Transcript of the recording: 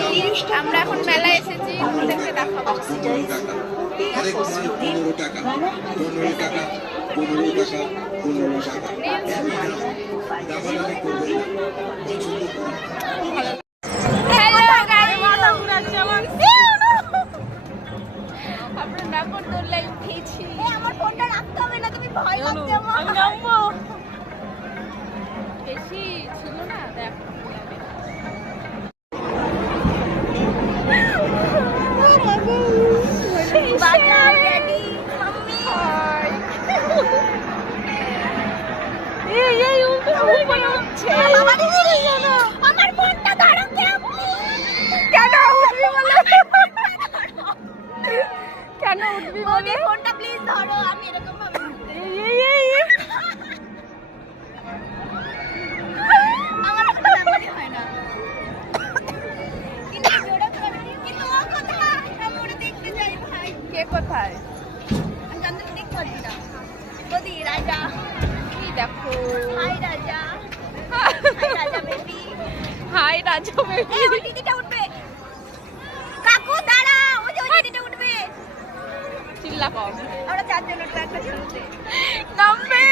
আমরা এখন মেলায় এসেছি ওদেরকে দেখাবো। পনেরো টাকা আরেক মাল পনেরো টাকা পনেরো টাকা পনেরো টাকা উঠেছি আমার ফোনটা রাখতে হবে না তুমি ভয় লাগছে আমার। আমার ফোনটা ধরো কেন উঠবি বলে কেন উঠবি ফোনটা প্লিজ ধরো আমি এরকম ভাবে কোথায়? আমি জানতে দেখতে কি দেখো। হাই রাজা। হাই রাজা বেবি। হাই রাজা বেবি। ওই দিদিটা উঠবে। কাকু দাঁড়া। ওই যে ওই দিদিটা উঠবে। চিল্লা কম আমরা চারজন উঠবে একটা নামবে।